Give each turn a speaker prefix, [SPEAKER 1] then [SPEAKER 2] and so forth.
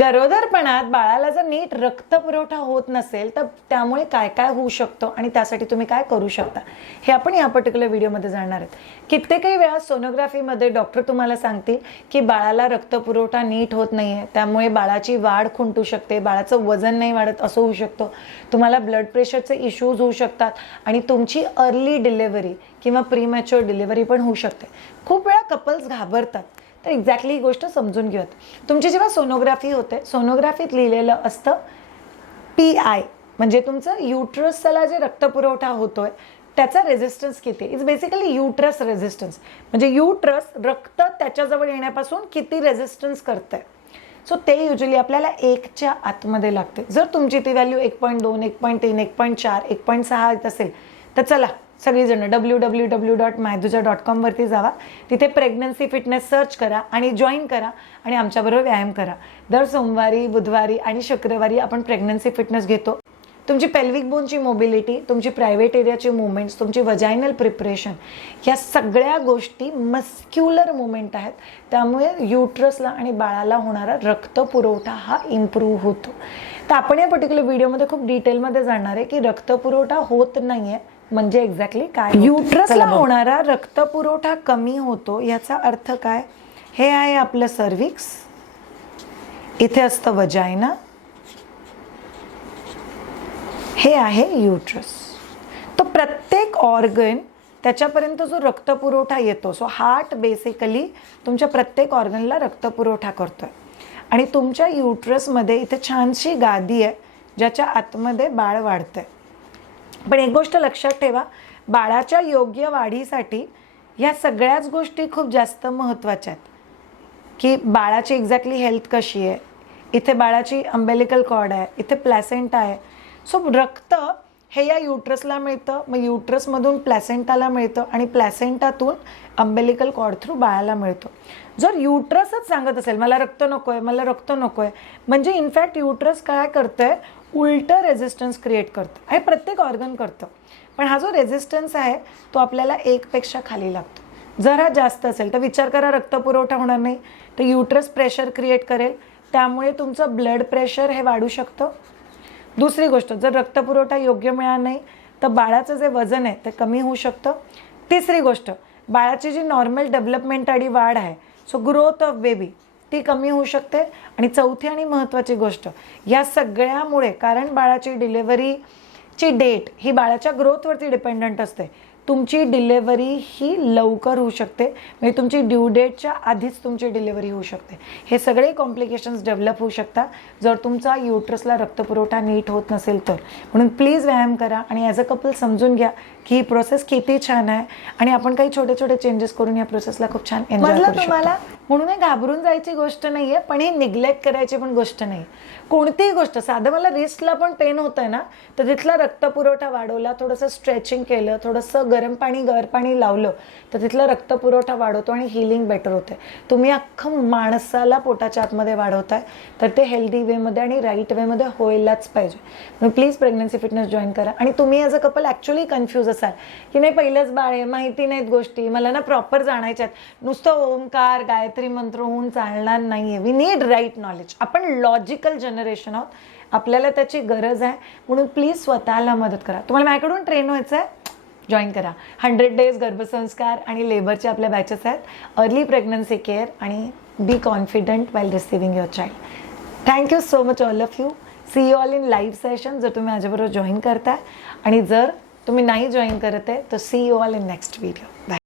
[SPEAKER 1] गरोदरपणात बाळाला जर नीट रक्तपुरवठा होत नसेल तर त्यामुळे काय काय होऊ शकतं आणि त्यासाठी तुम्ही काय करू शकता? हे आपण या पर्टिक्युलर व्हिडिओमध्ये जाणणार आहेत. कित्येकही वेळा सोनोग्राफीमध्ये डॉक्टर तुम्हाला सांगतील की बाळाला रक्तपुरवठा नीट होत नाही आहे त्यामुळे बाळाची वाढ खुंटू शकते बाळाचं वजन नाही वाढत असं होऊ शकतो. तुम्हाला ब्लड प्रेशरचे इश्यूज होऊ शकतात आणि तुमची अर्ली डिलेवरी किंवा प्रीमॅच्युअर डिलेवरी पण होऊ शकते. खूप वेळा कपल्स घाबरतात. तर एक्झॅक्टली ही गोष्ट समजून घेऊयात. तुमची जेव्हा सोनोग्राफी होते सोनोग्राफीत लिहिलेलं असतं पी आय म्हणजे तुमचं युट्रसला जे रक्तपुरवठा होतोय त्याचा रेझिस्टन्स किती? इट्स बेसिकली युट्रस रेझिस्टन्स म्हणजे युट्रस रक्त त्याच्याजवळ येण्यापासून किती रेझिस्टन्स करतंय? सो ते युजली आपल्याला एकच्या आतमध्ये लागते. जर तुमची ती व्हॅल्यू एक पॉईंट दोन एक पॉईंट तीन एक पॉईंट चार एक पॉईंट सहा येत असेल तर चला सगळीजणं डब्ल्यू डब्ल्यू डब्ल्यू डॉट मायदुजा डॉट कॉमवरती जावा. तिथे प्रेग्नन्सी फिटनेस सर्च करा आणि जॉईन करा आणि आमच्याबरोबर व्यायाम करा. दर सोमवारी बुधवारी आणि शुक्रवारी आपण प्रेग्नन्सी फिटनेस घेतो. तुमची पेल्विक बोनची मोबिलिटी तुमची प्रायव्हेट एरियाची मुवमेंट्स तुमची वजायनल प्रिपरेशन या सगळ्या गोष्टी मस्क्युलर मुवमेंट आहेत. त्यामुळे युट्रसला आणि बाळाला होणारा रक्त पुरवठा हा इम्प्रूव्ह होतो. तर आपण या पर्टिक्युलर व्हिडिओमध्ये खूप डिटेलमध्ये जाणार आहे की रक्त पुरवठा होत नाहीये. म्हणजे एक्झॅक्टली काय युट्रसला होणारा रक्तपुरवठा कमी होतो याचा अर्थ काय? हे आहे आपलं सर्विक्स इथे असतं वजायना हे आहे युट्रस तो प्रत्येक ऑर्गन त्याच्यापर्यंत जो रक्तपुरवठा येतो सो हार्ट बेसिकली तुमच्या प्रत्येक ऑर्गनला रक्तपुरवठा करतोय. आणि तुमच्या युट्रसमध्ये इथे छानशी गादी आहे ज्याच्या आतमध्ये बाळ वाढतंय. पण एक गोष्ट लक्षात ठेवा बाळाच्या योग्य वाढीसाठी ह्या सगळ्याच गोष्टी खूप जास्त महत्त्वाच्या आहेत. की बाळाची एक्झॅक्टली हेल्थ कशी आहे इथे बाळाची अंबेलिकल कॉर्ड आहे इथे प्लॅसेंटा आहे. सो रक्त हे या युट्रसला मिळतं मग युट्रसमधून प्लॅसेंटाला मिळतं आणि प्लॅसेंटातून अंबेलिकल कॉर्ड थ्रू बाळाला मिळतो. जर युट्रसच सांगत असेल मला रक्त नको आहे मला रक्त नको आहे म्हणजे इनफॅक्ट युट्रस काय करतं आहे उलटं रेझिस्टन्स क्रिएट करतं. हे प्रत्येक ऑर्गन करतं. पण हा जो रेझिस्टन्स आहे तो आपल्याला एकपेक्षा खाली लागतो. जर हा जास्त असेल तर विचार करा रक्तपुरवठा होणार नाही तर युट्रस प्रेशर क्रिएट करेल. त्यामुळे तुमचं ब्लड प्रेशर हे वाढू शकतं. दुसरी गोष्ट जर रक्तपुरवठा योग्य मिळाला नाही तर बाळाचं जे वजन आहे ते कमी होऊ शकतं. तिसरी गोष्ट बाळाची जी नॉर्मल डेव्हलपमेंट आणि वाढ आहे सो ग्रोथ ऑफ बेबी ती कमी होऊ शकते. आणि चौथी आणि महत्त्वाची गोष्ट या सगळ्यामुळे कारण बाळाची डिलेव्हरीची डेट ही बाळाच्या ग्रोथवरती डिपेंडंट असते. तुमची डिलेव्हरी ही लवकर होऊ शकते. म्हणजे तुमची ड्यू डेटच्या आधीच तुमची डिलेव्हरी होऊ शकते. हे सगळे कॉम्प्लिकेशन्स डेव्हलप होऊ शकतात. जर तुमचा युट्रसला रक्तपुरवठा नीट होत नसेल तर. म्हणून प्लीज व्यायाम करा आणि ॲज अ कपल समजून घ्या की ही प्रोसेस किती छान आहे. आणि आपण काही छोटे छोटे चेंजेस करून या प्रोसेसला खूप छान एन्जॉय
[SPEAKER 2] म्हटलं
[SPEAKER 1] करू तुम्हाला म्हणून हे घाबरून जायची गोष्ट नाही आहे पण हे निग्लेक्ट करायची पण गोष्ट नाही. कोणतीही गोष्ट साधं मला रिस्टला पण पेन होत आहे ना तर तिथला रक्तपुरवठा वाढवला थोडंसं स्ट्रेचिंग केलं थोडंसं गरम पाणी गार पाणी लावलं तर तिथला रक्तपुरवठा वाढवतो आणि हिलिंग बेटर होते. तुम्ही अख्खं माणसाला पोटाच्या आतमध्ये वाढवताय तर ते हेल्दी वेमध्ये आणि राईट वेमध्ये व्हायलाच पाहिजे. प्लीज प्रेग्नन्सी फिटनेस जॉईन करा. आणि तुम्ही as a couple actually confuse असाल की नाही पहिलंच बाळ आहे माहिती नाहीत गोष्टी. मला ना प्रॉपर जाणायच्यात नुसतं ओंकार गायत्री मंत्र होऊन चालणार नाही आहे वी नीड राईट नॉलेज आपण लॉजिकल जनरेशन आहोत. आपल्याला त्याची गरज आहे. म्हणून प्लीज स्वतःला मदत करा. तुम्हाला माझ्याकडून ट्रेन व्हायचं आहे जॉईन करा. हंड्रेड डेज गर्भसंस्कार आणि लेबरच्या आपल्या बॅचेस आहेत. अर्ली प्रेग्नन्सी केअर आणि be confident while receiving your child thank you so much all of you see you all in live session जर तुम्ही माझ्याबरोबर जॉईन करताय. आणि जर तुम्ही नाही जॉईन करत आहे तर see you all in next video bye